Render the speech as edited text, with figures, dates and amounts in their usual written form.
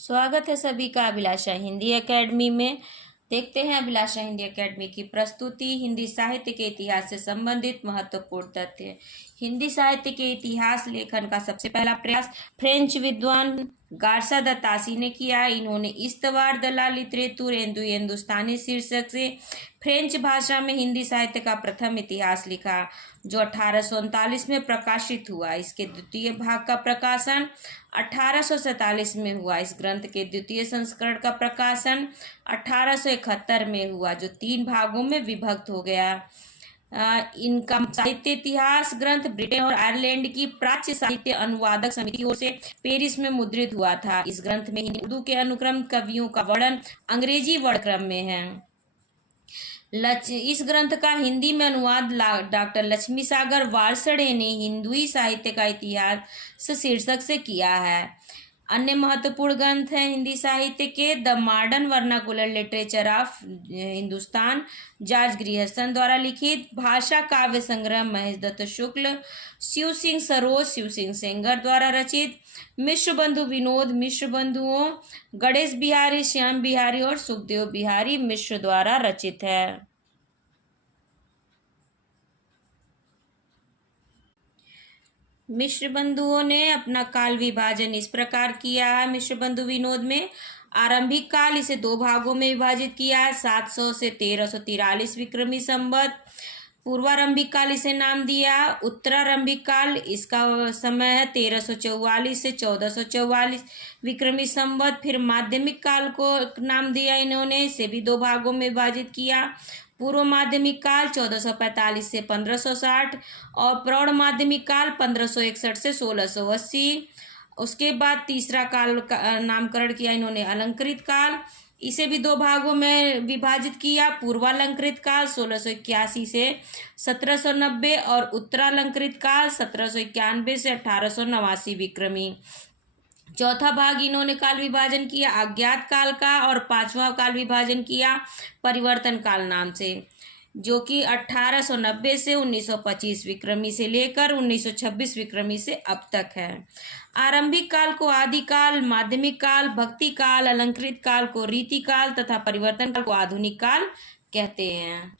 स्वागत है सभी का अभिलाषा हिंदी एकेडमी में। देखते हैं अभिलाषा हिंदी एकेडमी की प्रस्तुति हिंदी साहित्य के इतिहास से संबंधित महत्वपूर्ण तथ्य। हिंदी साहित्य के इतिहास लेखन का सबसे पहला प्रयास फ्रेंच विद्वान गार्सा द तासी ने किया। इन्होंने इस्तवार द ला लिटरेतुर हिंदुस्तानी शीर्षक से फ्रेंच भाषा में हिंदी साहित्य का प्रथम इतिहास लिखा, जो 1839 में प्रकाशित हुआ। इसके द्वितीय भाग का प्रकाशन 1847 में हुआ। इस ग्रंथ के द्वितीय संस्करण का प्रकाशन 1871 में हुआ, जो 3 भागों में विभक्त हो गया। इनका साहित्य इतिहास ग्रंथ ब्रिटेन और आयरलैंड की प्राच्य साहित्य अनुवादक समिति की ओर से पेरिस में मुद्रित हुआ था। इस ग्रंथ में हिंदी उर्दू के अनुक्रम कवियों का वर्णन अंग्रेजी वर्णक्रम में है। इस ग्रंथ का हिंदी में अनुवाद डॉक्टर लक्ष्मी सागर वार्षणे ने हिंदुई साहित्य का इतिहास शीर्षक से किया है। अन्य महत्वपूर्ण ग्रंथ हैं हिंदी साहित्य के the modern vernacular literature of Hindustan, George Grierson द्वारा लिखित, भाषा काव्य संग्रह महेश दत्त शुक्ल, शिव सिंह सरोज शिव सिंह सेंगर द्वारा रचित, मिश्र बंधु विनोद मिश्र बंधुओं गणेश बिहारी श्याम बिहारी और सुखदेव बिहारी मिश्र द्वारा रचित है। मिश्र बंधुओं ने अपना काल विभाजन इस प्रकार किया है। मिश्र बंधु विनोद में आरंभिक काल इसे 2 भागों में विभाजित किया है, 700 से 1343 विक्रमी संवत। पूर्वारंभिक काल इसे नाम दिया। उत्तरारंभिक काल इसका समय है 1344 से 1444 विक्रमी संवत। फिर माध्यमिक काल को नाम दिया इन्होंने, इसे भी 2 भागों में विभाजित किया। पूर्व माध्यमिक काल 1445 से 1560 और प्रौढ़ माध्यमिक काल 1561 से 1680। उसके बाद तीसरा काल का नामकरण किया इन्होंने अलंकृत काल, इसे भी 2 भागों में विभाजित किया। पूर्वालंकृत काल 1681 से 1790 और उत्तरालंकृत काल 1791 से 1889 विक्रमी। चौथा भाग इन्होंने काल विभाजन किया अज्ञात काल का, और 5वां काल विभाजन किया परिवर्तन काल नाम से, जो कि 1890 से 1925 विक्रमी से लेकर 1926 विक्रमी से अब तक है। आरंभिक काल को आदि काल, माध्यमिक काल भक्ति काल, अलंकृत काल को रीति काल तथा परिवर्तन काल को आधुनिक काल कहते हैं।